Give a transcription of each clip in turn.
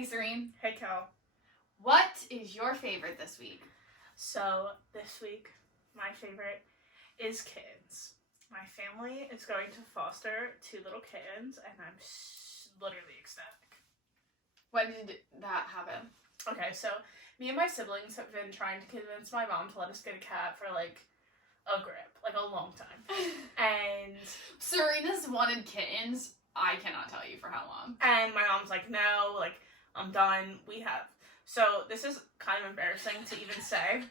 Hey, Serene. Hey, Cal. What is your favorite this week? So, this week, my favorite is kittens. My family is going to foster 2 little kittens, and I'm literally ecstatic. When did that happen? Okay, so me and my siblings have been trying to convince my mom to let us get a cat for, a grip, a long time. And Serena's wanted kittens, I cannot tell you for how long. And my mom's like, no, I'm done. So this is kind of embarrassing to even say,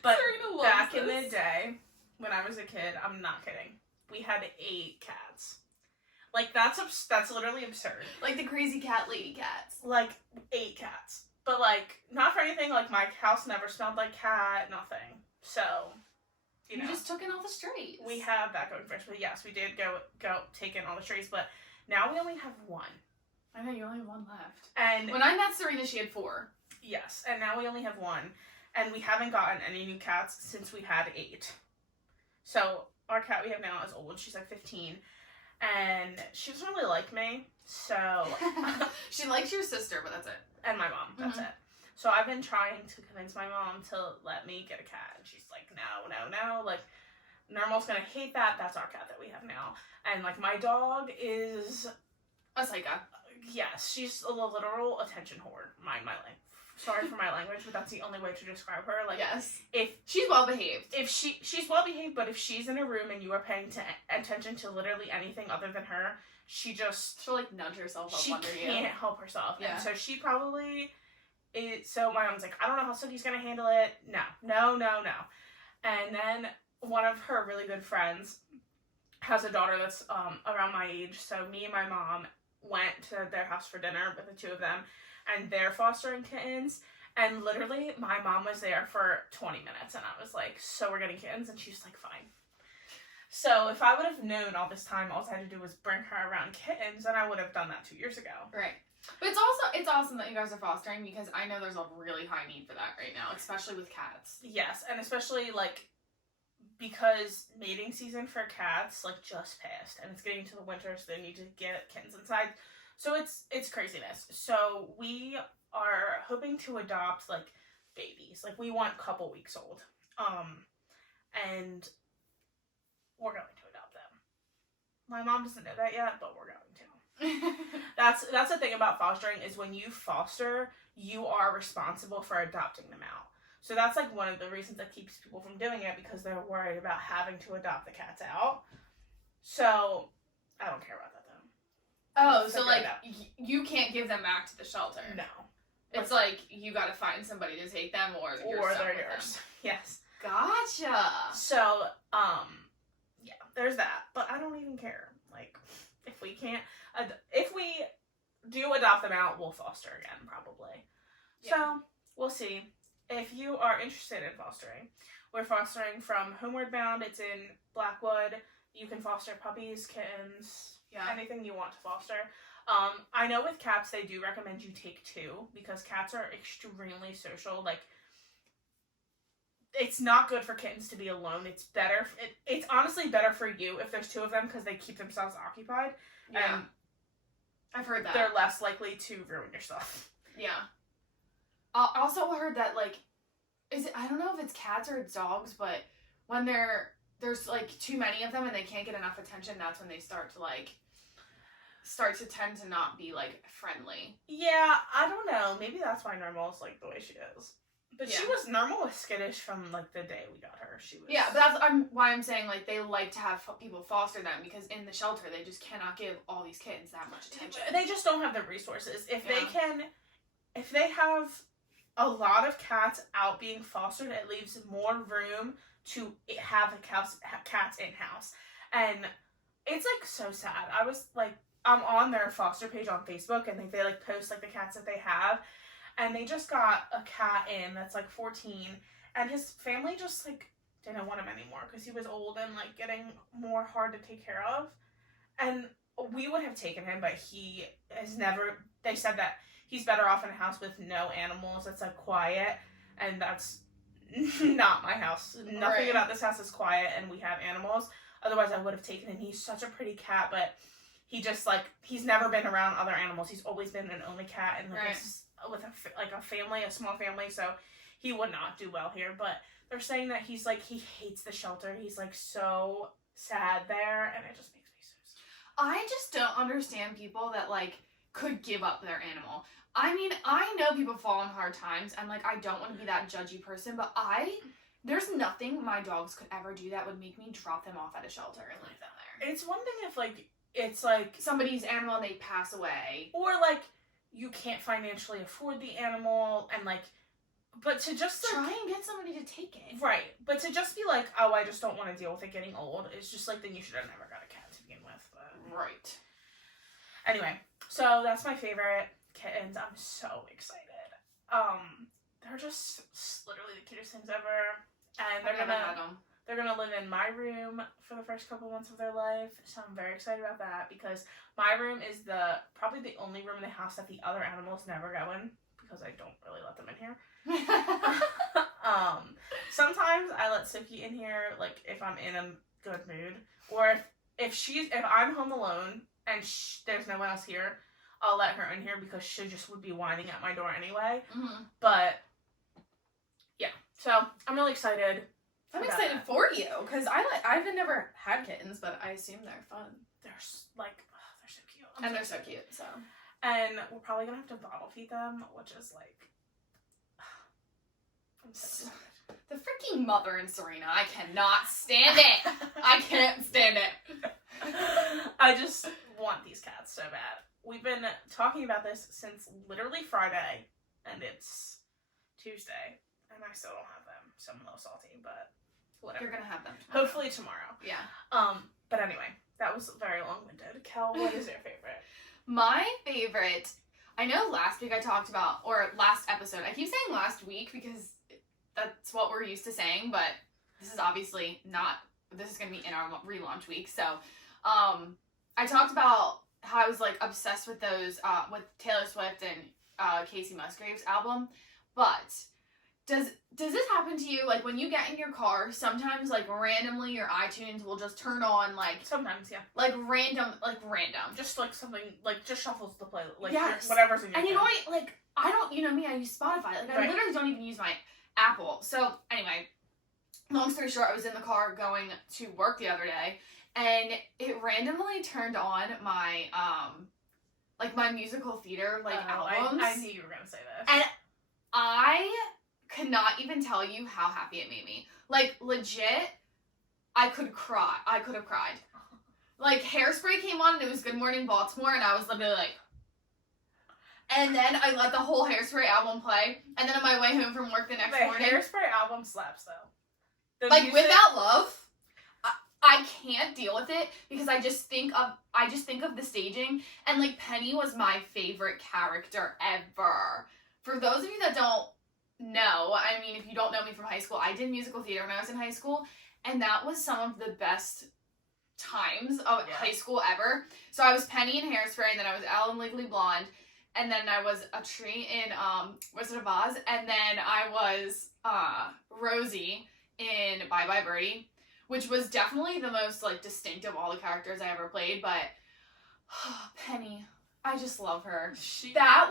but back in the day, when I was a kid, I'm not kidding, we had 8 cats. That's literally absurd. Like the crazy cat lady cats. 8 cats. But, not for anything, my house never smelled like cat, nothing. So, you know. You just took in all the strays. We have that going for us, but yes, we did go take in all the strays, but now we only have 1. I know, you only have 1 left. And when I met Serena, she had 4. Yes, and now we only have 1, and we haven't gotten any new cats since we had 8. So, our cat we have now is old, she's 15, and she doesn't really like me, so... She likes your sister, but that's it. And my mom, that's it. So I've been trying to convince my mom to let me get a cat, and she's like, no. Normal's gonna hate that, that's our cat that we have now. And, my dog is... a psycho. Yes, she's a literal attention whore. Sorry for my language, but that's the only way to describe her. Yes. If she's well behaved. If she's well behaved, but if she's in a room and you are paying attention to literally anything other than her, she'll nudge herself up under you. She can't help herself. Yeah. And so she probably is. So my mom's like, I don't know how Suki's gonna handle it. No. And then one of her really good friends has a daughter that's around my age. So me and my mom went to their house for dinner with the 2 of them. And they're fostering kittens, and literally, my mom was there for 20 minutes, and I was like, so we're getting kittens? And she's like, fine. So, if I would have known all this time, all I had to do was bring her around kittens, then I would have done that 2 years ago. Right. But it's awesome that you guys are fostering, because I know there's a really high need for that right now, especially with cats. Yes, and especially, because mating season for cats, just passed, and it's getting to the winter, so they need to get kittens inside. So it's craziness. So we are hoping to adopt babies. We want a couple weeks old. And we're going to adopt them. My mom doesn't know that yet, but we're going to. That's the thing about fostering is when you foster, you are responsible for adopting them out. So that's one of the reasons that keeps people from doing it, because they're worried about having to adopt the cats out. So I don't care about that. Oh, so you can't give them back to the shelter. No. It's you gotta find somebody to take them, or they're yours. Yes. Gotcha. So, yeah, there's that. But I don't even care. If we can't, if we do adopt them out, we'll foster again, probably. Yeah. So, we'll see. If you are interested in fostering, we're fostering from Homeward Bound. It's in Blackwood. You can foster puppies, kittens, anything you want to foster. I know with cats, they do recommend you take 2, because cats are extremely social. It's not good for kittens to be alone. It's better. It's honestly better for you if there's 2 of them, because they keep themselves occupied. Yeah. And I've heard that. They're less likely to ruin your stuff. Yeah. I also heard that, I don't know if it's cats or it's dogs, but when there's too many of them and they can't get enough attention, that's when they start to tend to not be friendly. Yeah, I don't know. Maybe that's why Normal's the way she is. But Normal was skittish from the day we got her. She was. Yeah, but that's why I'm saying they like to have people foster them, because in the shelter they just cannot give all these kittens that much attention. They just don't have the resources. If they have a lot of cats out being fostered, it leaves more room to have cats in-house. And it's so sad. I was I'm on their foster page on Facebook, and they post the cats that they have, and they just got a cat in that's 14, and his family just didn't want him anymore because he was old and getting more hard to take care of. And we would have taken him, but he has never. They said that he's better off in a house with no animals that's quiet, and that's not my house. Nothing about this house is quiet, and we have animals. Otherwise, I would have taken him. He's such a pretty cat, but he just, like, he's never been around other animals. He's always been an only cat and, like, Right. with a family, a small family, so he would not do well here. But they're saying that he's, like, he hates the shelter. He's, like, so sad there, and it just makes me so sad. I just don't understand people that, like, could give up their animal. I mean, I know people fall in hard times, and, like, I don't want to be that judgy person, but there's nothing my dogs could ever do that would make me drop them off at a shelter and leave them there. It's one thing if, like, it's, like, Somebody's animal and they pass away. or, like, you can't financially afford the animal, and, like, but to just, like, try and get somebody to take it. right, but to just be like, oh, I just don't want to deal with it getting old, it's just, like, then you should have never got a cat to begin with, but... Right. Anyway, so that's my favorite kittens. I'm so excited. They're just literally the cutest things ever, and they're gonna live in my room for the first couple months of their life, so I'm very excited about that, because my room is probably the only room in the house that the other animals never go in, because I don't really let them in here. Sometimes I let Suki in here, like, if I'm in a good mood, or if I'm home alone and there's no one else here, I'll let her in here because she just would be whining at my door anyway. Mm-hmm. But yeah, so I'm really excited. I'm excited for you, because I've never had kittens, but I assume they're fun. They're like, they're so cute. They're so cute, so. And we're probably gonna have to bottle feed them, which is like, I'm so excited. The freaking mother in Serena, I cannot stand it. I can't stand it. I just want these cats so bad. We've been talking about this since literally Friday, and it's Tuesday, and I still don't have them, so I'm a little salty, but whatever. You're gonna have them tomorrow. Hopefully tomorrow. Yeah. But anyway, that was very long-winded. Kel, what is your favorite? My favorite, I know last week I talked about, or last episode, I keep saying last week because that's what we're used to saying, but this is obviously not, this is going to be in our relaunch week, so, I talked about how I was, like, obsessed with those, with Taylor Swift and, Casey Musgrave's album, but does this happen to you, like, when you get in your car, sometimes, like, randomly your iTunes will just turn on, like... Sometimes, yeah. Like, random. Just, like, something, like, just shuffles the playlist, like, yes. Whatever's in your And you phone. know what, like, I don't, you know me, I use Spotify, like, I Right. literally don't even use my Apple, so, anyway, long story short, I was in the car going to work the other day, and it randomly turned on my, like, my musical theater, like, albums. I knew you were gonna say this. And I cannot even tell you how happy it made me. Like, legit, I could cry. I could have cried. Like, Hairspray came on, and it was Good Morning Baltimore, and I was literally like... And then I let the whole Hairspray album play, and then on my way home from work the next morning... The Hairspray album slaps, though. Like, Without Love, I can't deal with it, because I just think of the staging, and, like, Penny was my favorite character ever. For those of you that don't know, I mean, if you don't know me from high school, I did musical theater when I was in high school, and that was some of the best times of high school ever. So I was Penny in Hairspray, and then I was Elle in Legally Blonde, and then I was a tree in Wizard of Oz, and then I was Rosie in Bye Bye Birdie, which was definitely the most, like, distinct of all the characters I ever played, but Penny, I just love her. That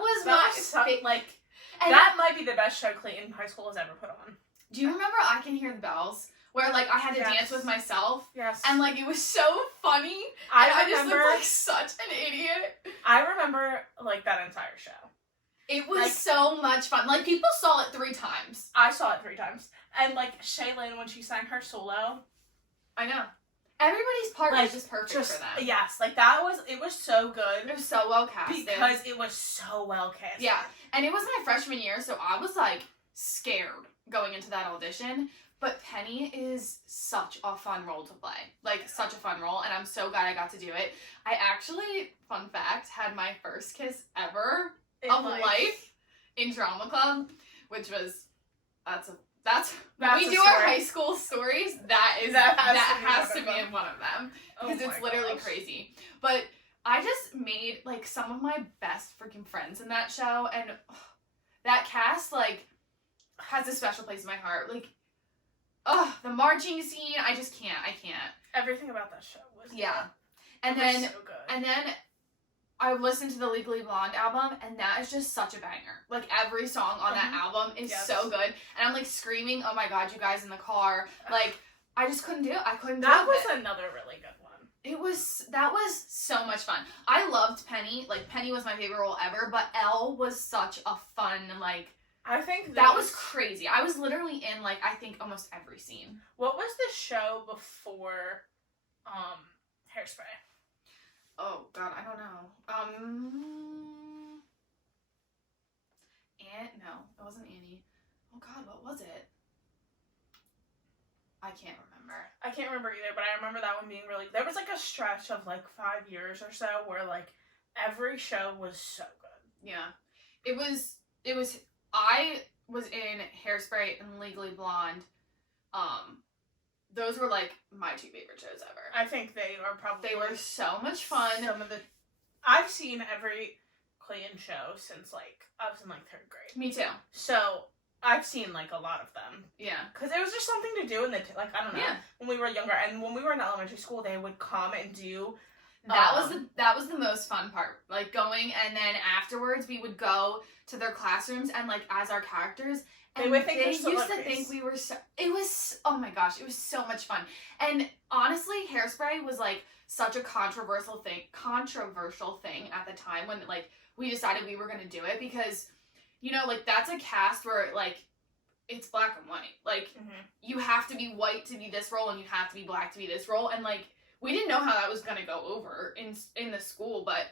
might be the best show Clayton High School has ever put on. Do you remember I Can Hear the Bells? Where, like, I had to dance with myself? Yes. And, like, it was so funny. I just looked like such an idiot. I remember, like, that entire show. It was, like, so much fun. Like, people saw it 3 times. I saw it 3 times. And, like, Shaylin, when she sang her solo. I know. Everybody's part was just perfect for them. Yes, like, it was so good. It was so well cast. Because it was so well cast. Yeah. And it was my freshman year, so I was, like, scared going into that audition. But Penny is such a fun role to play. Like, such a fun role, and I'm so glad I got to do it. I actually, fun fact, had my first kiss ever of life in drama club, which was, that's when we do our high school stories, that has to be in one of them. Because it's literally crazy. But I just made, like, some of my best freaking friends in that show, and that cast, like, has a special place in my heart. Like, the marching scene, I can't. Everything about that show was good. And It was then so good. and then I listened to the Legally Blonde album, and that is just such a banger. Like, every song on that album is so good. And I'm, like, screaming, oh my god, you guys in the car. Like, I just couldn't do it. I couldn't do it. That was another really good one. That was so much fun. I loved Penny. Like, Penny was my favorite role ever, but Elle was such a fun, like... I think that was crazy. I was literally in, like, I think almost every scene. What was the show before, Hairspray? Oh, God, I don't know. No, it wasn't Annie. Oh, God, what was it? I can't remember. I can't remember either, but I remember that one being really... There was, like, a stretch of, like, 5 years or so where, like, every show was so good. Yeah. It was... I was in Hairspray and Legally Blonde. Those were, like, my two favorite shows ever. I think they are probably... They were so much fun. I've seen every Clayton show since, like, I was in, like, 3rd grade. Me too. So, I've seen, like, a lot of them. Yeah. Because it was just something to do in the... like, I don't know. Yeah. When we were younger. And when we were in elementary school, they would come and do... That was the most fun part. Like, going, and then afterwards, we would go to their classrooms, and, like, as our characters... And they used to think we were so... It was... Oh my gosh, it was so much fun. And honestly, Hairspray was, like, such a controversial thing at the time when, like, we decided we were going to do it because, you know, like, that's a cast where, like, it's black and white. Like, you have to be white to be this role, and you have to be black to be this role. And, like, we didn't know how that was going to go over in the school, but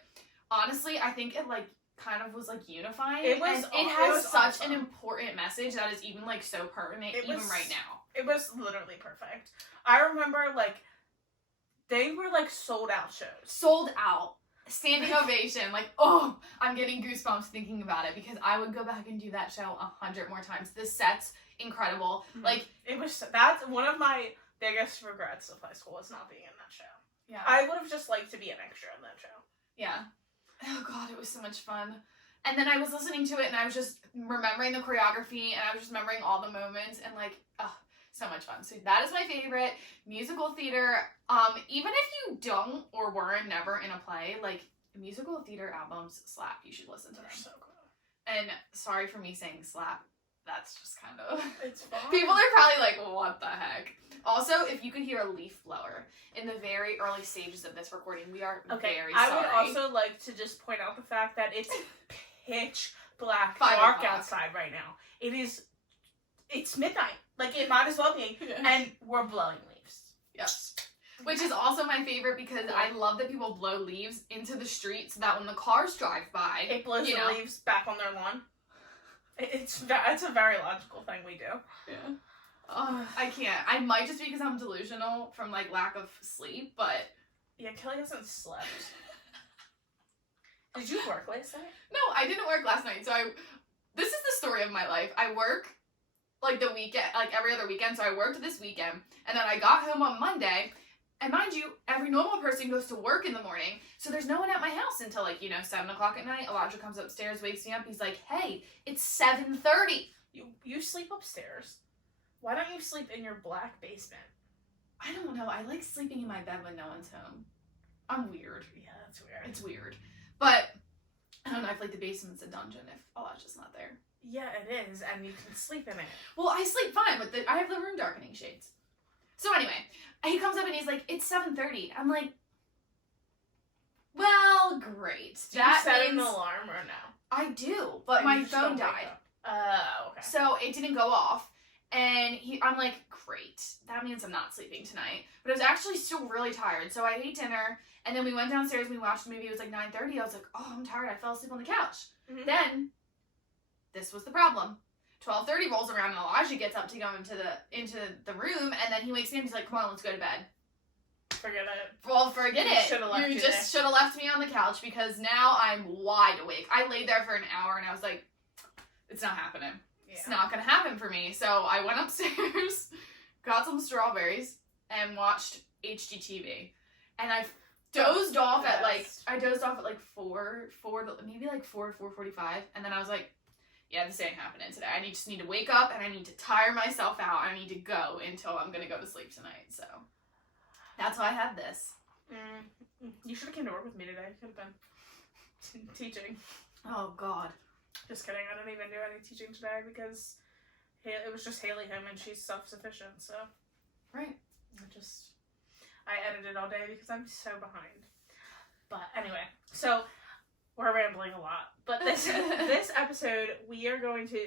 honestly, I think it, like, kind of was, like, unifying. It has such an important message that is even, like, so pertinent even right now. It was literally perfect. I remember, like, they were, like, sold out shows. Sold out. Standing ovation. Like, oh, I'm getting goosebumps thinking about it because I would go back and do that show 100 more times. The set's incredible. Mm-hmm. Like, that's one of my biggest regrets of high school is not being in that show. Yeah. I would have just liked to be an extra in that show. Yeah. Oh, God, it was so much fun. And then I was listening to it, and I was just remembering the choreography, and I was just remembering all the moments, and, like, oh, so much fun. So that is my favorite. Musical theater, even if you don't or were never in a play, like, musical theater albums slap. You should listen to them. They're so good. And sorry for me saying slap. That's just kind of... It's fun. People are probably like, what the heck? Also, if you could hear a leaf blower in the very early stages of this recording, we are very sorry. I would also like to just point out the fact that it's pitch black, 5 dark o'clock. outside right now. It's midnight. Like, it might as well be. Yeah. And we're blowing leaves. Yes. Which is also my favorite because I love that people blow leaves into the street so that when the cars drive by... It blows the leaves back on their lawn. It's a very logical thing we do. Yeah. I can't. I might just be because I'm delusional from, like, lack of sleep, but... Yeah, Kelly hasn't slept. Did you work last night? No, I didn't work last night. So this is the story of my life. I work, like, the weekend, like, every other weekend. So I worked this weekend, and then I got home on Monday. And mind you, every normal person goes to work in the morning, so there's no one at my house until, like, 7 o'clock at night. Elijah comes upstairs, wakes me up. He's like, hey, it's 7:30. You sleep upstairs. Why don't you sleep in your black basement? I don't know. I like sleeping in my bed when no one's home. I'm weird. Yeah, that's weird. It's weird. But, I don't know, I feel like the basement's a dungeon if Elijah's not there. Yeah, it is, and you can sleep in it. Well, I sleep fine, but I have the room darkening shades. So anyway, he comes up and he's like, it's 7:30. I'm like, well, great. Do you set an alarm or no? I do, but my phone died. Oh, okay. So it didn't go off. And I'm like, great. That means I'm not sleeping tonight. But I was actually still really tired. So I ate dinner, and then we went downstairs and we watched a movie. It was like 9:30. I was like, oh, I'm tired. I fell asleep on the couch. Mm-hmm. Then, this was the problem. 12:30 rolls around and Elijah gets up to go into the room, and then he wakes me up and he's like, come on, let's go to bed. Forget it. Well, forget it. You just should have left me on the couch because now I'm wide awake. I laid there for an hour and I was like, it's not happening. Yeah. It's not going to happen for me. So I went upstairs, got some strawberries, and watched HGTV. And I dozed off at like 4, maybe like 4:45. And then I was like, yeah, this ain't happening today. I just need to wake up and I need to tire myself out. I need to go until I'm going to go to sleep tonight. So that's why I have this. You should have came to work with me today. Could have been teaching. Oh, God. Just kidding. I didn't even do any teaching today because it was just Haley him and she's self-sufficient. So Right. I edited all day because I'm so behind. But anyway, so we're rambling a lot. But this episode we are going to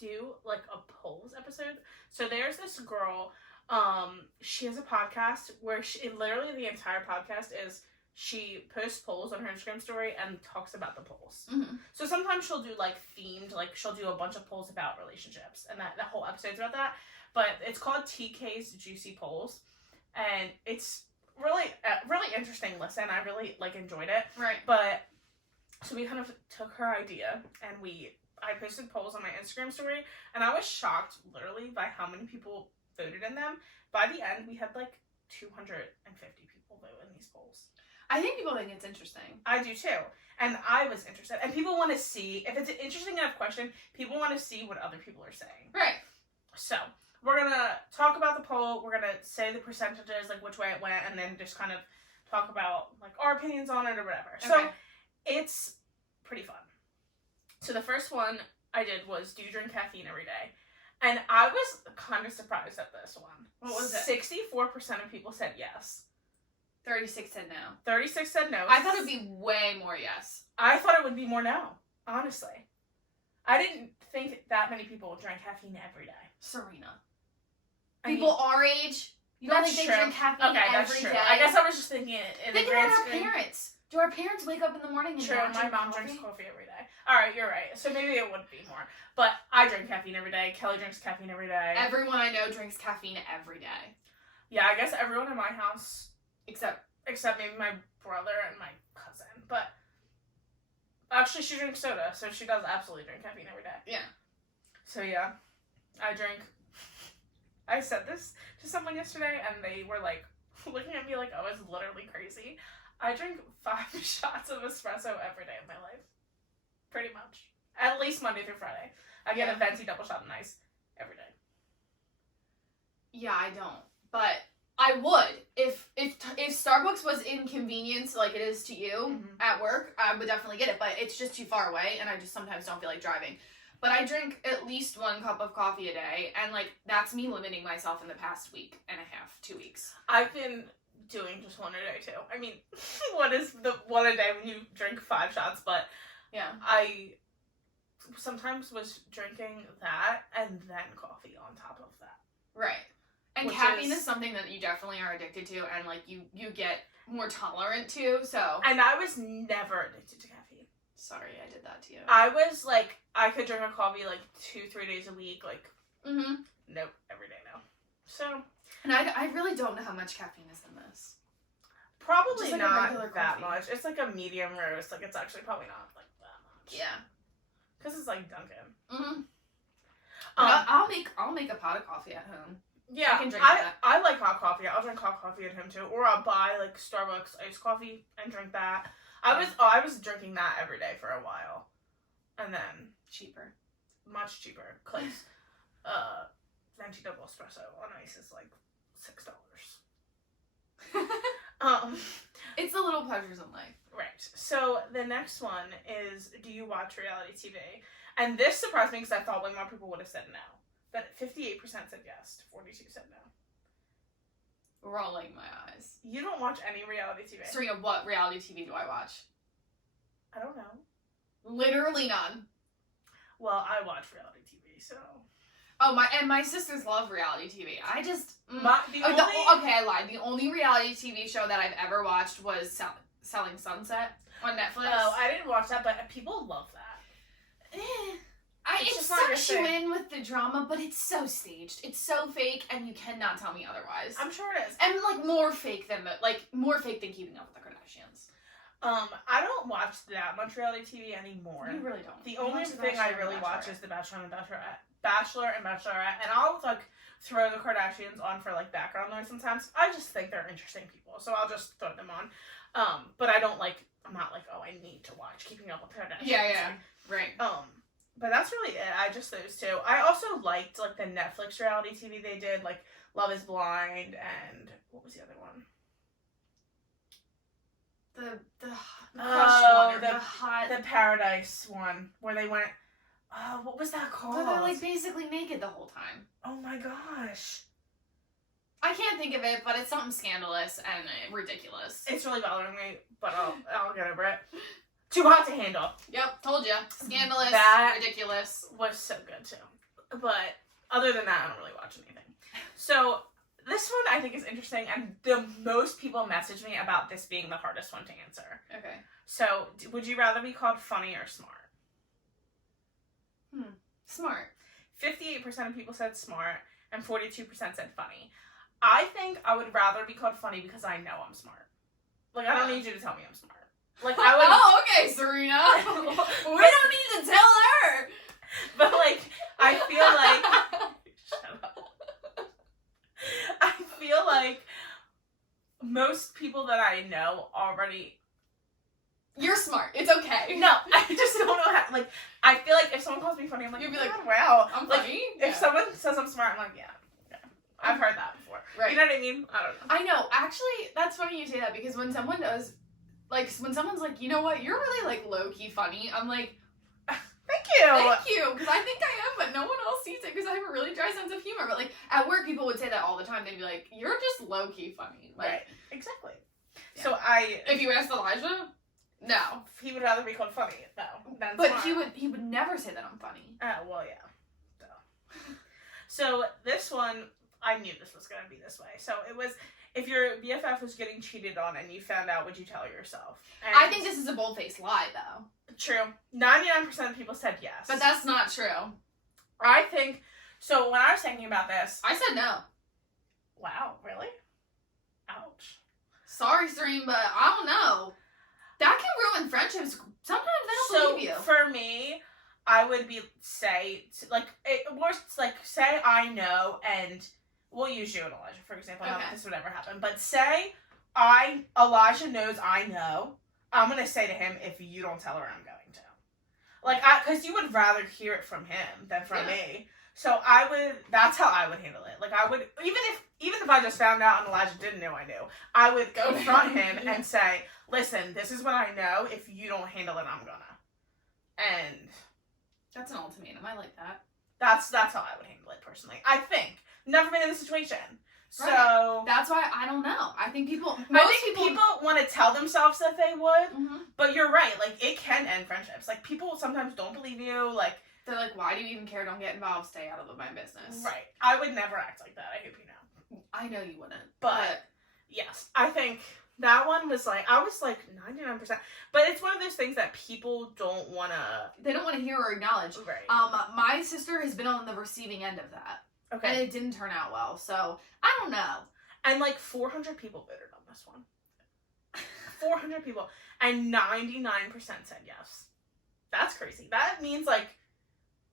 do like a polls episode. So there's this girl. She has a podcast where literally the entire podcast is she posts polls on her Instagram story and talks about the polls. Mm-hmm. So sometimes she'll do like themed, like she'll do a bunch of polls about relationships, and that whole episode's about that. But it's called TK's Juicy Polls, and it's really interesting listen. I really like enjoyed it. Right. But so we kind of took her idea and I posted polls on my Instagram story, and I was shocked literally by how many people voted in them. By the end, we had like 250 people vote in these polls. I think people think it's interesting. I do too. And I was interested. And people want to see, if it's an interesting enough question, people want to see what other people are saying. Right. So, we're going to talk about the poll. We're going to say the percentages, like which way it went, and then just kind of talk about like our opinions on it or whatever. Okay. So, it's pretty fun. So, the first one I did was, do you drink caffeine every day? And I was kind of surprised at this one. What was it? 64% of people said yes. 36 said no. 36 said no. I thought it would be way more yes. I thought it would be more no, honestly. I didn't think that many people drank caffeine every day. Serena. People our age, you don't think they drink caffeine every day? I guess I was just thinking in the grand about scheme. our parents. Do our parents wake up in the morning and True, not my drink mom coffee? drinks coffee every day. Alright, you're right. So maybe it would be more. But I drink caffeine every day. Kelly drinks caffeine every day. Everyone I know drinks caffeine every day. Yeah, I guess everyone in my house, except maybe my brother and my cousin. But actually, she drinks soda, so she does absolutely drink caffeine every day. Yeah. So yeah, I said this to someone yesterday, and they were like looking at me like I was literally crazy. I drink 5 shots of espresso every day of my life. Pretty much. At least Monday through Friday. I get a venti double shot of ice every day. Yeah, I don't. But I would. If Starbucks was inconvenience like it is to you at work, I would definitely get it. But it's just too far away, and I just sometimes don't feel like driving. But I drink at least 1 cup of coffee a day, and like that's me limiting myself in the past week and a half, 2 weeks. I've been doing just 1 a day too. I mean, what is the 1 a day when you drink 5 shots? But yeah, I sometimes was drinking that and then coffee on top of that. Right. And caffeine is something that you definitely are addicted to, and like you get more tolerant to. So. And I was never addicted to caffeine. Sorry, I did that to you. I was like, I could drink a coffee like 2-3 days a week. Like, nope, every day now. So. And I really don't know how much caffeine is in this. Probably like not that much. It's like a medium roast. Like, it's actually probably not like that much. Yeah. Because it's like Dunkin'. I'll make a pot of coffee at home. Yeah, I can drink that. I like hot coffee. I'll drink hot coffee at home too, or I'll buy like Starbucks iced coffee and drink that. I was drinking that every day for a while, and then much cheaper, cause venti double espresso on ice is like $6. It's the little pleasures in life. Right. So the next one is, do you watch reality TV? And this surprised me because I thought way more people would have said no. But 58% said yes, 42% said no. Rolling my eyes. You don't watch any reality TV. Serena, what reality TV do I watch? I don't know. Literally none. Well, I watch reality TV, so. Oh, my sisters love reality TV. I just. Okay, I lied. The only reality TV show that I've ever watched was Selling Sunset on Netflix. Oh, I didn't watch that, but people love that. It sucks you in with the drama, but it's so staged. It's so fake, and you cannot tell me otherwise. I'm sure it is. And like more fake than Keeping Up with the Kardashians. I don't watch that much reality TV anymore. You really don't. The only thing I really watch is The Bachelor and Bachelorette, and I'll like throw the Kardashians on for like background noise sometimes. I just think they're interesting people, so I'll just throw them on. But I'm not like, oh, I need to watch Keeping Up with the Kardashians. Yeah, right. But that's really it. I just those two. I also liked like the Netflix reality TV they did, like Love Is Blind and what was the other one? The crush one, or the hot... The Paradise one, where they went... Oh, what was that called? They're like basically naked the whole time. Oh my gosh. I can't think of it, but it's something scandalous and ridiculous. It's really bothering me, but I'll get over it. Too hot to handle. Yep, told you. Scandalous, ridiculous. Was so good too. But other than that, I don't really watch anything. So this one I think is interesting, and the most people message me about this being the hardest one to answer. Okay. So, would you rather be called funny or smart? Smart. 58% of people said smart, and 42% said funny. I think I would rather be called funny because I know I'm smart. Like, I don't need you to tell me I'm smart. Like, I would... Oh, okay, Serena. We don't need to tell her. But, like, I feel like... Shut up. I feel like most people that I know already... You're smart. It's okay. No, I just don't know how... Like, I feel like if someone calls me funny, I'm like, you'd be like, wow. I'm like, funny? If someone says I'm smart, I'm like, yeah. I've heard that before. Right. You know what I mean? I don't know. I know. Actually, that's funny you say that, because when someone does... Like, when someone's like, you know what, you're really, like, low-key funny, I'm like... Thank you! Thank you! Because I think I am, but no one else sees it, because I have a really dry sense of humor. But, like, at work, people would say that all the time. They'd be like, you're just low-key funny. Like, right. Exactly. Yeah. So If you asked Elijah, no. He would rather be called funny, though. But he would never say that I'm funny. Oh, well, yeah. So, this one, I knew this was going to be this way. So, it was... If your BFF was getting cheated on and you found out, would you tell yourself? And I think this is a bold-faced lie, though. True. 99% of people said yes. But that's not true. I think... So, when I was thinking about this... I said no. Wow, really? Ouch. Sorry, Stream, but I don't know. That can ruin friendships. Sometimes they don't believe you. For me, I would say, say I know, and... We'll use you and Elijah, for example. I don't think this would ever happen. But say Elijah knows I know. I'm going to say to him, if you don't tell her, I'm going to. Like, because you would rather hear it from him than from me. So that's how I would handle it. Like, I would, even if I just found out and Elijah didn't know I knew, I would confront him and say, listen, this is what I know. If you don't handle it, I'm going to. And. That's an ultimatum. I like that. That's how I would handle it, personally. I think. Never been in this situation. So right. That's why I don't know. I think people want to tell themselves that they would, but you're right. Like, it can end friendships. Like, people sometimes don't believe you. Like, they're like, why do you even care? Don't get involved. Stay out of my business. Right. I would never act like that. I hope you know. I know you wouldn't. But yes, I think that one was like, I was like 99%. But it's one of those things that people don't want to. They don't want to hear or acknowledge. Right. My sister has been on the receiving end of that. Okay. And it didn't turn out well, so I don't know. And like 400 people voted on this one. 400 people. And 99% said yes. That's crazy. That means like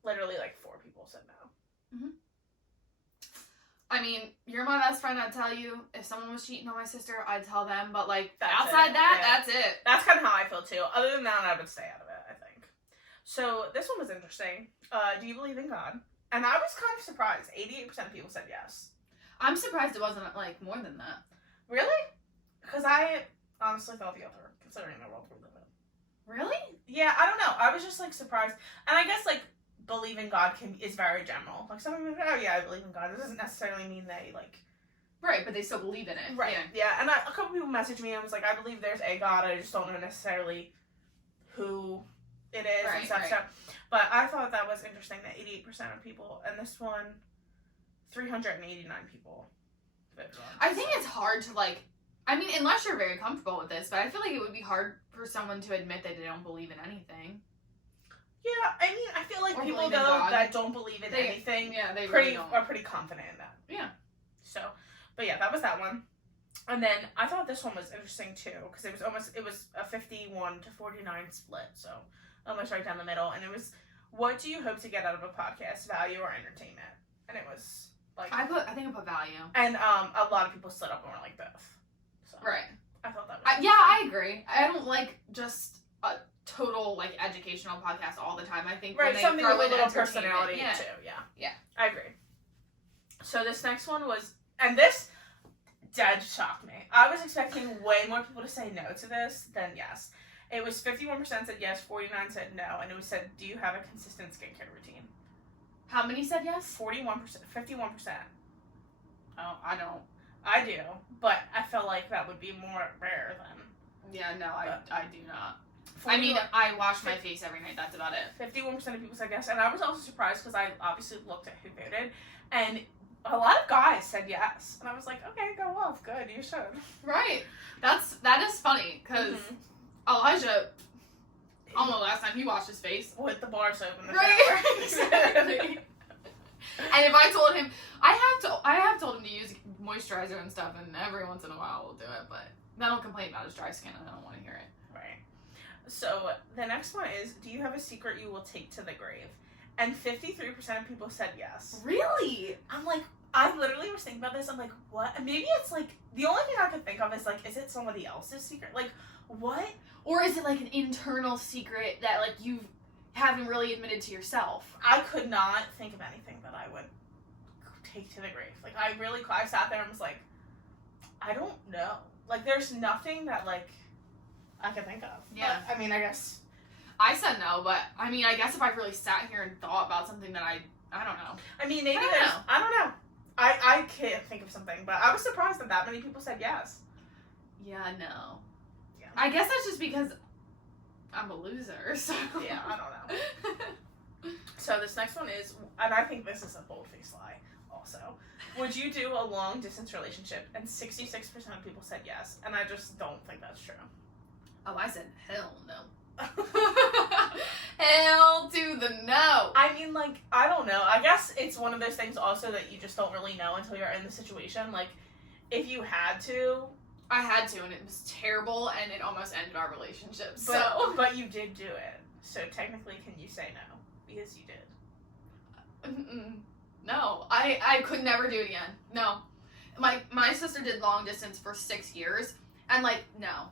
literally like 4 people said no. I mean, you're my best friend. I'd tell you if someone was cheating on my sister, I'd tell them. But like that's it. That's kind of how I feel too. Other than that, I would stay out of it, I think. So this one was interesting. Do you believe in God? And I was kind of surprised. 88% of people said yes. I'm surprised it wasn't, like, more than that. Really? Because I honestly thought the other, considering the world we live in. Really? Yeah, I don't know. I was just, like, surprised. And I guess, like, believe in God is very general. Like, some people are like, oh, yeah, I believe in God. It doesn't necessarily mean they, like... Right, but they still believe in it. Right, yeah. And a couple people messaged me and was like, I believe there's a God. I just don't know necessarily who it is and stuff. So, but I thought that was interesting that 88% of people, and this one, 389 people voted on. I think it's hard to, like, I mean, unless you're very comfortable with this, but I feel like it would be hard for someone to admit that they don't believe in anything. Yeah, I mean, I feel like people, though, that don't believe in anything they are pretty confident in that. Yeah. So, but yeah, that was that one. And then I thought this one was interesting, too, because it was a 51 to 49 split, so almost right down the middle. And it was, what do you hope to get out of a podcast, value or entertainment? And it was, like... I think I put value. And a lot of people stood up and were like, both. So, right. I thought that was I agree. I don't like just a total, like, educational podcast all the time. I think when they something throw with a in little personality, too. Yeah. I agree. So this next one was... And this... dead shocked me. I was expecting way more people to say no to this than yes. It was 51% said yes, 49% said no, and it was said, do you have a consistent skincare routine? How many said yes? 41%, 51%. Oh, I don't. I do, but I feel like that would be more rare than. Yeah, no, I do not. I mean, I wash my face every night. That's about it. 51% of people said yes, and I was also surprised because I obviously looked at who voted, and a lot of guys said yes, and I was like, okay, go off, good, you should. Right. That is funny because Elijah, I don't know the last time he washed his face with the bar soap in the right. shower. Exactly. And if I told him, I have told him to use moisturizer and stuff, and every once in a while we'll do it, but then I'll complain about his dry skin, and I don't want to hear it. Right. So the next one is, do you have a secret you will take to the grave? And 53% of people said yes. Really? I'm like, I literally was thinking about this. I'm like, what? Maybe it's like, the only thing I could think of is like, is it somebody else's secret? Like, what? Or is it like an internal secret that like you haven't really admitted to yourself? I could not think of anything that I would take to the grave. Like, I sat there and was like, I don't know. Like, there's nothing that, like, I can think of. Yeah. But, I mean, I guess. I said no, but, I mean, I guess if I really sat here and thought about something that I don't know. I mean, maybe I don't know. I can't think of something, but I was surprised that many people said yes. Yeah, no. Yeah. I guess that's just because I'm a loser, so. Yeah, I don't know. So this next one is, and I think this is a bold-faced lie also. Would you do a long-distance relationship? And 66% of people said yes, and I just don't think that's true. Oh, I said hell no. Hell to the no. I mean, like, I don't know. I guess it's one of those things also that you just don't really know until you're in the situation. Like, if you had to. I had to, and it was terrible, and it almost ended our relationship, But you did do it. So technically, can you say no? Because you did. No. I could never do it again. No. My sister did long distance for 6 years, and, like, no.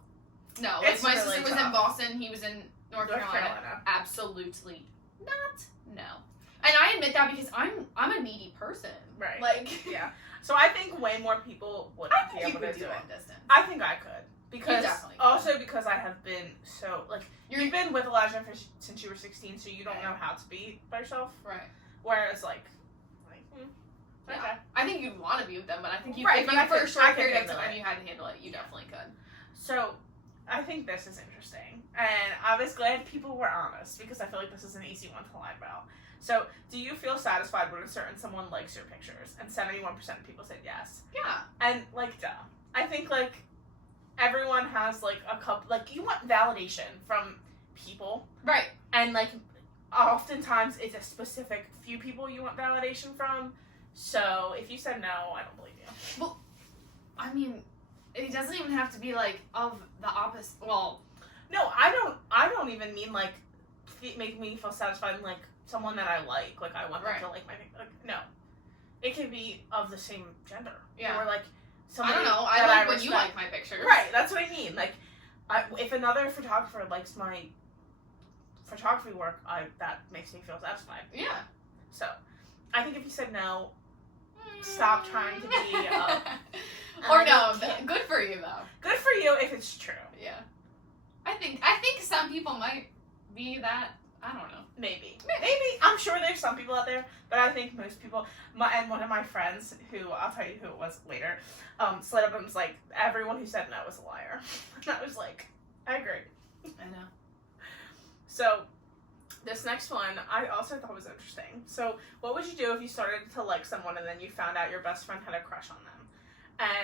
No. Like, my really sister was tough. in Boston, he was in North Carolina. Absolutely not. No. And I admit that because I'm a needy person. Right. Like, yeah. So I think way more people would be able to do long distance. I think I could. Because definitely could. Also because I have been so, like, you've been with Elijah since you were 16, so you don't know how to be by yourself. Right. Whereas, like yeah. Okay. I think you'd want to be with them, but I think you, right, if you for a short period of handle time it. you had to handle it, you definitely could. So, I think this is interesting, and I was glad people were honest, because I feel like this is an easy one to lie about. So, do you feel satisfied when a certain someone likes your pictures? And 71% of people said yes. Yeah. And, like, duh. I think, like, everyone has, like, a couple, like, you want validation from people. Right. And, like, oftentimes it's a specific few people you want validation from. So, if you said no, I don't believe you. Well, I mean, it doesn't even have to be, like, of the opposite. Well, no, I don't even mean, like, make me feel satisfied in, like, someone that I like. Like, I want them to like my, like, no. It can be of the same gender. Yeah. Or, like, I somebody don't know. that I like when respect. you like my pictures. Right, that's what I mean. Like, if another photographer likes my photography work, that makes me feel satisfied. Yeah. So, I think if you said no, stop trying to be or no, good for you though. Good for you if it's true. Yeah. I think some people might be that. I don't know. Maybe. I'm sure there's some people out there, but I think most people. And one of my friends, who I'll tell you who it was later, slid up and was like, everyone who said no was a liar. And I was like, I agree. I know. So, this next one, I also thought was interesting. So, what would you do if you started to like someone and then you found out your best friend had a crush on them?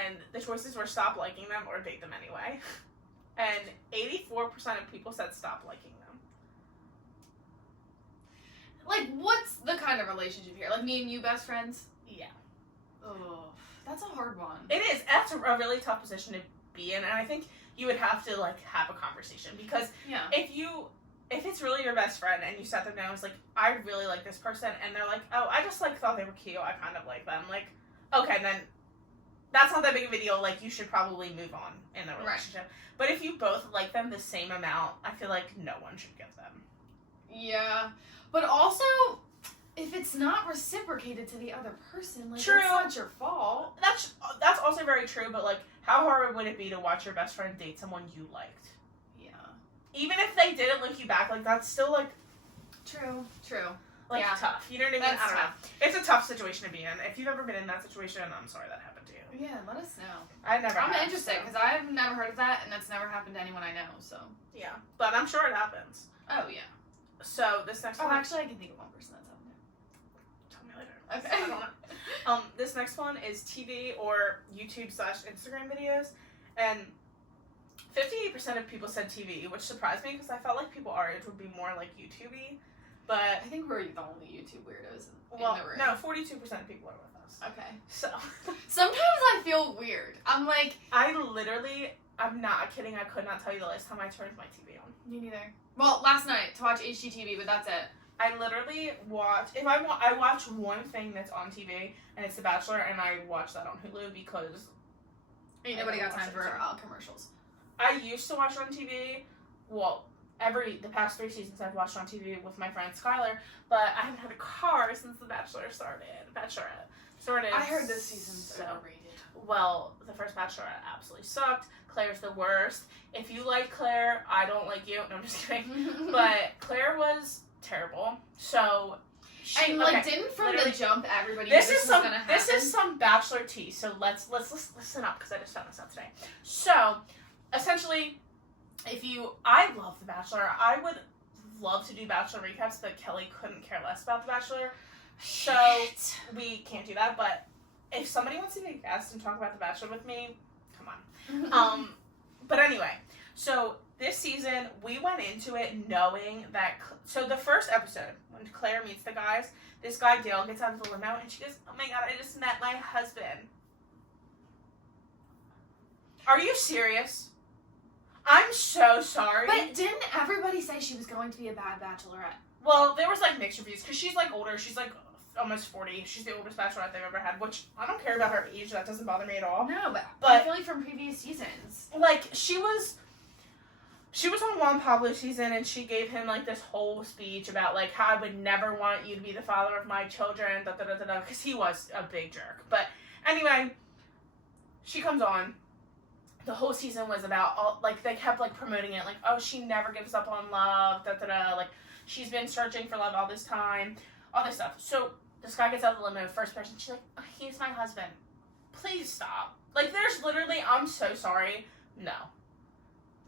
And the choices were stop liking them or date them anyway. And 84% of people said stop liking them. Like, what's the kind of relationship here? Like, me and you best friends? Yeah. Oh, that's a hard one. It is. That's a really tough position to be in. And I think you would have to, like, have a conversation. Because if it's really your best friend and you sat them down and was like, I really like this person, and they're like, oh, I just, like, thought they were cute, I kind of like them. Like, okay, then that's not that big of a deal. Like, you should probably move on in the relationship. Right. But if you both like them the same amount, I feel like no one should give them. Yeah. But also, if it's not reciprocated to the other person, like, True. it's not your fault. That's also very true, but, like, how hard would it be to watch your best friend date someone you liked? Yeah. Even if they didn't like you back, like, that's still, like... True. Like, yeah. tough. You know what I mean? That's I don't tough. know. It's a tough situation to be in. If you've ever been in that situation, I'm sorry that happened to you. Yeah, let us know. I never I'm have, interested, because I've never heard of that, and that's never happened to anyone I know, so. Yeah. But I'm sure it happens. Oh, yeah. So, this next one... actually, I can think of one person that's happened to. Tell me later. Okay. I don't know. This next one is TV or YouTube/Instagram videos, and 58% of people said TV, which surprised me because I felt like people our age would be more like YouTube-y, but... I think we're the only YouTube weirdos in Well, the room. no, 42% of people are with us. Okay. So... Sometimes I feel weird. I'm like... I'm not kidding, I could not tell you the last time I turned my TV on. Me neither. Well, last night to watch HGTV, but that's it. I literally watch... I watch one thing that's on TV, and it's The Bachelor, and I watch that on Hulu because... Ain't nobody got time for commercials. I used to watch it on TV. Well, the past 3 seasons I've watched on TV with my friend Skylar, but I haven't had a car since The Bachelor started. I heard this season's overrated. Well, the first Bachelorette absolutely sucked. Claire's the worst. If you like Claire, I don't like you. No, I'm just kidding. But Claire was terrible. So... didn't from the jump everybody this is some Bachelor tea, so let's listen up because I just found this out today. So, essentially, I love The Bachelor. I would love to do Bachelor recaps, but Kelly couldn't care less about The Bachelor, so we can't do that. But if somebody wants to be a guest and talk about The Bachelor with me, come on. But anyway, so this season, we went into it knowing that... So the first episode, when Claire meets the guys, this guy, Dale, gets out of the limo, and she goes, oh my god, I just met my husband. Are you serious? I'm so sorry. But didn't everybody say she was going to be a bad bachelorette? Well, there was, like, mixed reviews, because she's, like, older. She's, like, almost 40. She's the oldest bachelorette they've ever had, which I don't care about her age. That doesn't bother me at all. No, but I feel like from previous seasons. Like, she was on Juan Pablo's season, and she gave him, like, this whole speech about, like, how I would never want you to be the father of my children, because he was a big jerk. But anyway, she comes on. The whole season was about, they kept, like, promoting it, like, oh, she never gives up on love, like, she's been searching for love all this time, all this stuff. So, this guy gets out of the limo, first person, she's like, oh, he's my husband. Please stop. Like, there's literally, I'm so sorry, no.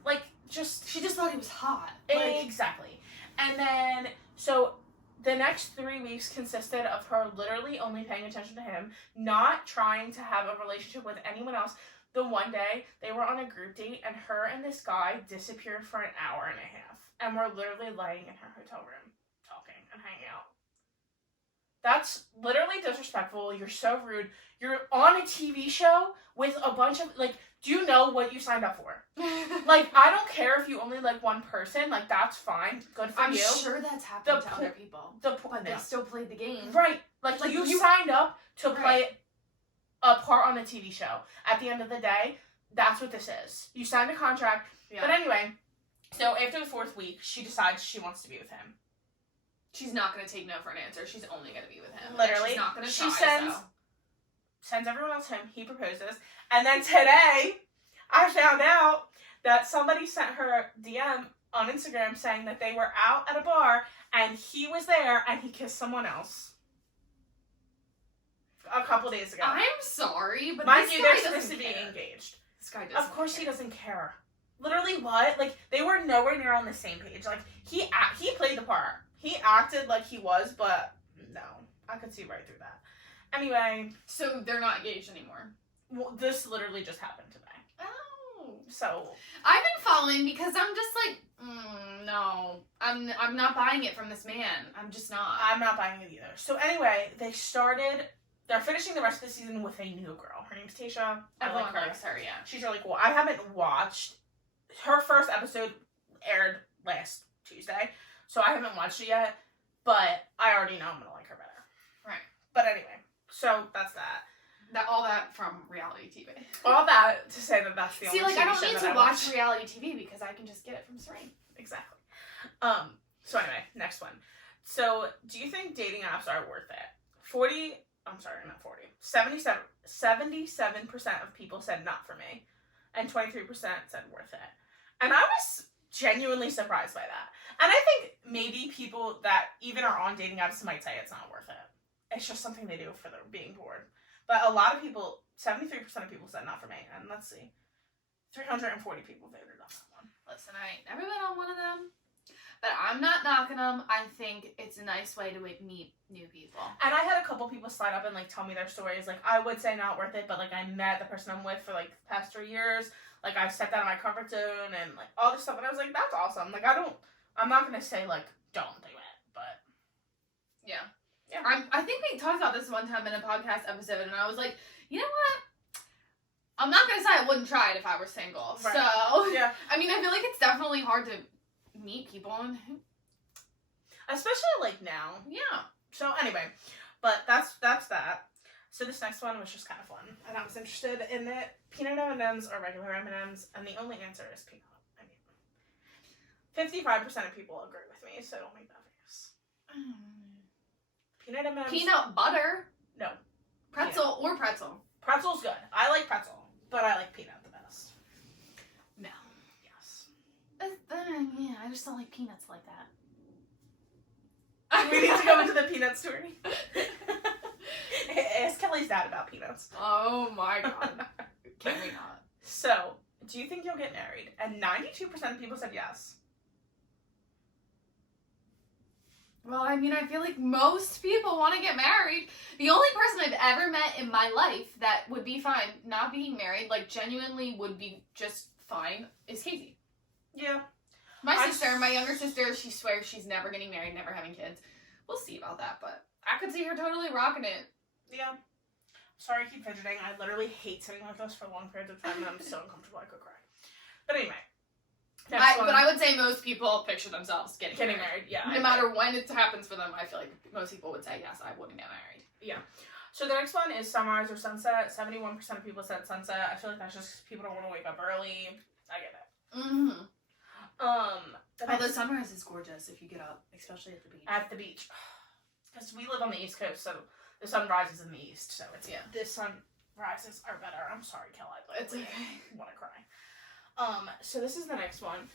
Like, she just thought he was hot. Exactly. And then, so, the next 3 weeks consisted of her literally only paying attention to him, not trying to have a relationship with anyone else. The one day, they were on a group date, and her and this guy disappeared for an hour and a half. And were literally laying in her hotel room, talking and hanging out. That's literally disrespectful. You're so rude. You're on a TV show with a bunch of, like, do you know what you signed up for? Like, I don't care if you only like one person. Like, that's fine. Good for you. I'm sure that's happened to other people. But they still played the game. Right. Like you signed up to play a part on a TV show. At the end of the day, that's what this is. You signed a contract. Yeah. But anyway, so after the 4th week, she decides she wants to be with him. She's not going to take no for an answer. She's only going to be with him. Literally. She's not going to try, sends everyone else home. He proposes. And then today, I found out that somebody sent her DM on Instagram saying that they were out at a bar and he was there and he kissed someone else. A couple days ago. I'm sorry, but mind this you, guy they're supposed to be engaged. This guy doesn't Of course he doesn't care. Literally what? Like, they were nowhere near on the same page. Like, he played the part. He acted like he was, but no. I could see right through that. Anyway. So they're not engaged anymore? Well, this literally just happened today. Oh. So. I've been following because I'm just like, no. I'm not buying it from this man. I'm just not. I'm not buying it either. So anyway, they're finishing the rest of the season with a new girl. Her name's Tasha. Everyone likes her, yeah. She's really cool. I haven't watched. Her first episode aired last Tuesday. So I haven't watched it yet, but I already know I'm going to like her better. Right. But anyway, so that's that. All that from reality TV. All that to say that that's the only I don't need to watch reality TV because I can just get it from Serene. Exactly. So anyway, next one. So, do you think dating apps are worth it? I'm sorry, not 40. 77% of people said not for me. And 23% said worth it. And I was genuinely surprised by that. And I think maybe people that even are on dating apps might say it's not worth it. It's just something they do for their being bored. But a lot of people, 73% of people said not for me. And let's see, 340 people voted on that one. Listen, I ain't never been on one of them. But I'm not knocking them. I think it's a nice way to meet new people. And I had a couple people slide up and, like, tell me their stories. Like, I would say not worth it, but, like, I met the person I'm with for, like, the past 3 years. Like, I've stepped out of my comfort zone and, like, all this stuff. And I was like, that's awesome. Like, I'm not going to say, like, don't do it, but. Yeah. I think we talked about this one time in a podcast episode, and I was like, you know what? I'm not going to say I wouldn't try it if I were single. Right. So, yeah. I mean, I feel like it's definitely hard to meet people, and especially like now. Yeah. So anyway, but that's that. So this next one was just kind of fun, and I was interested in it. Peanut M&Ms or regular M&Ms, and the only answer is peanut. I mean, 55% of people agree with me, so don't make that face. Peanut M&Ms. Peanut butter. No. Pretzel or pretzel. Pretzel's good. I like pretzel, but I like peanut the best. No. Yeah, I just don't like peanuts like that. We need to go into the peanut story. Ask Kelly's dad about peanuts. Oh my god. Can we not? So, do you think you'll get married? And 92% of people said yes. Well, I mean, I feel like most people want to get married. The only person I've ever met in my life that would be fine not being married, like genuinely would be just fine, is Casey. Yeah. My younger sister, she swears she's never getting married, never having kids. We'll see about that, but I could see her totally rocking it. Yeah. Sorry, I keep fidgeting. I literally hate sitting like this for long periods of time, and I'm so uncomfortable I could cry. But anyway. But I would say most people picture themselves getting married. Yeah. No matter when it happens for them, I feel like most people would say, yes, I wouldn't get married. Yeah. So the next one is sunrise or sunset. 71% of people said sunset. I feel like that's just people don't want to wake up early. I get it. Mm-hmm. The sunrise is gorgeous if you get up, especially at the beach. At the beach. Because we live on the East Coast, so the sun rises in the east, so it's, the sunrises are better. I'm sorry, Kelly, but it's okay. I want to cry. So this is the next one.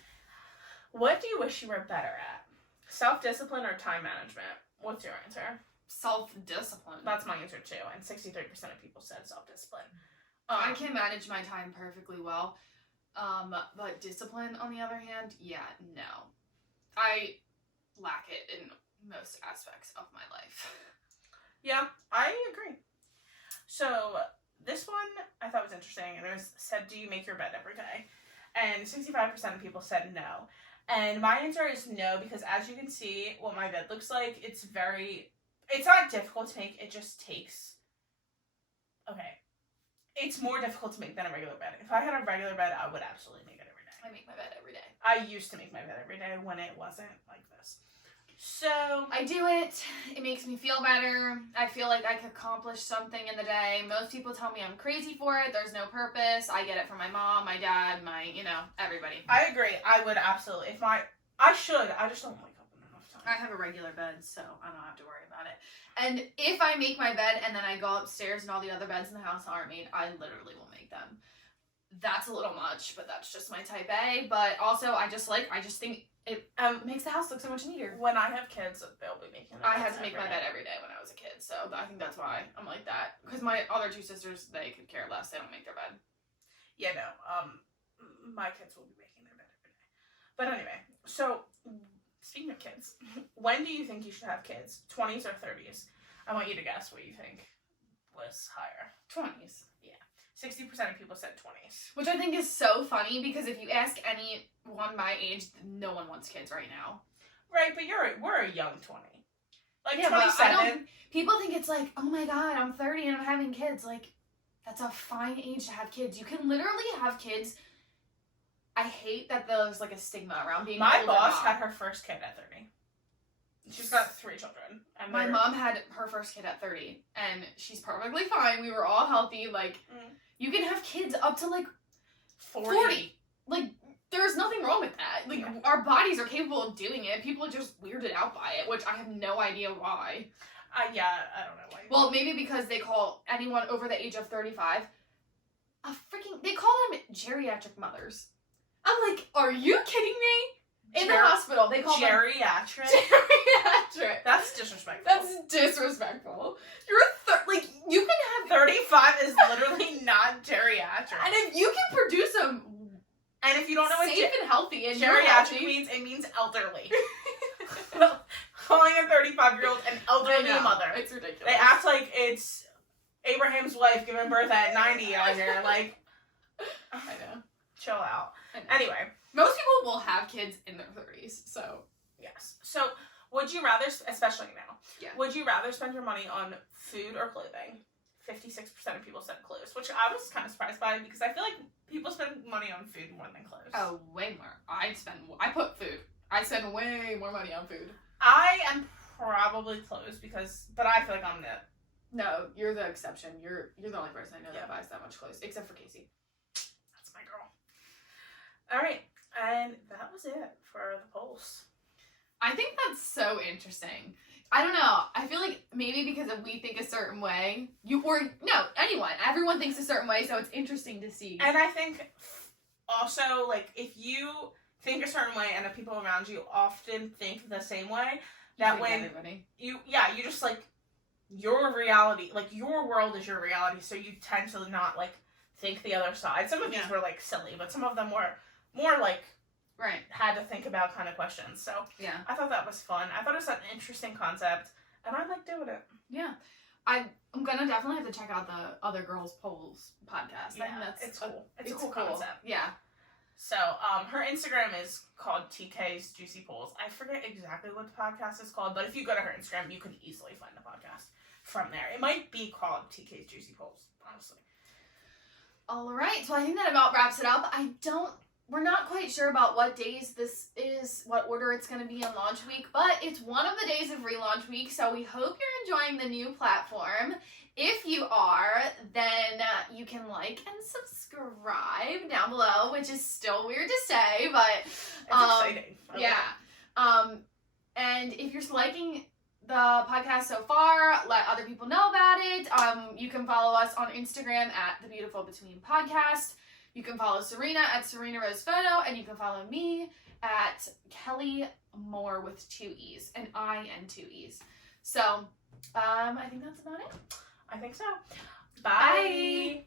What do you wish you were better at? Self-discipline or time management? What's your answer? Self-discipline. That's my answer too, and 63% of people said self-discipline. I can manage my time perfectly well. But discipline, on the other hand, no. I lack it in most aspects of my life. Yeah, I agree. So, this one I thought was interesting, and it said, do you make your bed every day? And 65% of people said no. And my answer is no, because as you can see what my bed looks like, it's not difficult to make, it just takes, it's more difficult to make than a regular bed. If I had a regular bed, I would absolutely make it every day. I make my bed every day. I used to make my bed every day when it wasn't like this. So I do it. It makes me feel better. I feel like I could accomplish something in the day. Most people tell me I'm crazy for it. There's no purpose. I get it from my mom, my dad, everybody. I agree. I would absolutely. I just don't wake up enough time. I have a regular bed, so I don't have to worry about it. And if I make my bed and then I go upstairs and all the other beds in the house aren't made, I literally will make them. That's a little much, but that's just my type A. But also, I just think it makes the house look so much neater. When I have kids, they'll be making I had to make my bed every day when I was a kid, so I think that's why I'm like that. Because my other two sisters, they could care less. They don't make their bed. Yeah, no. My kids will be making their bed every day. But anyway, so speaking of kids, when do you think you should have kids? 20s or 30s? I want you to guess what you think was higher. 20s. Yeah. 60% of people said 20s. Which I think is so funny because if you ask anyone my age, no one wants kids right now. Right, but we're a young 20. Like, yeah, 27. People think it's like, oh my god, I'm 30 and I'm having kids. Like, that's a fine age to have kids. You can literally have kids. I hate that there's like a stigma around being My boss had her first kid at 30. She's got 3 children. And my mom had her first kid at 30, and she's perfectly fine. We were all healthy. Like, you can have kids up to like 40. Like, there's nothing wrong with that. Like, our bodies are capable of doing it. People are just weirded out by it, which I have no idea why. Yeah, I don't know why. Well, maybe because they call anyone over the age of 35 they call them geriatric mothers. I'm like, are you kidding me? In the hospital, they call them geriatric. Geriatric. That's disrespectful. That's disrespectful. You're like, you can have 35 is literally not geriatric. And if you can produce them, and if you don't know what safe and healthy, and geriatric means, it means elderly. Calling a 35-year-old an elderly mother. It's ridiculous. They act like it's Abraham's wife giving birth at 90 out here. Like, I know. Chill out. Anyway. Most people will have kids in their 30s, so. Yes. So, would you rather, especially now, yeah. would you rather spend your money on food or clothing? 56% of people said clothes, which I was kind of surprised by because I feel like people spend money on food more than clothes. Oh, way more. I put food. I spend way more money on food. I am probably clothes but I feel like I'm the... No, you're the exception. You're the only person I know that buys that much clothes, except for Casey. That's my girl. All right, and that was it for the polls. I think that's so interesting. I don't know. I feel like maybe because if we think a certain way, everyone thinks a certain way, so it's interesting to see. And I think also, like, if you think a certain way and the people around you often think the same way, that when everybody. you just, like, your reality, like, your world is your reality, so you tend to not, like, think the other side. Some of these were, like, silly, but some of them were more, like, had to think about kind of questions. So, yeah. I thought that was fun. I thought it was an interesting concept, and I like doing it. Yeah. I'm gonna definitely have to check out the Other Girls Polls podcast. Yeah, I think it's cool. It's a cool concept. Yeah. So, her Instagram is called TK's Juicy Polls. I forget exactly what the podcast is called, but if you go to her Instagram, you can easily find the podcast from there. It might be called TK's Juicy Polls, honestly. All right, so I think that about wraps it up. We're not quite sure about what days this is, what order it's going to be on launch week, but it's one of the days of relaunch week, so we hope you're enjoying the new platform. If you are, then you can like and subscribe down below, which is still weird to say, but it's exciting. And if you're liking the podcast so far, let other people know about it. You can follow us on Instagram at the Beautiful Between Podcast. You can follow Serena at Serena Rose Photo, and you can follow me at Kelly Moore with 2 E's, and I and 2 E's. So, I think that's about it. I think so. Bye.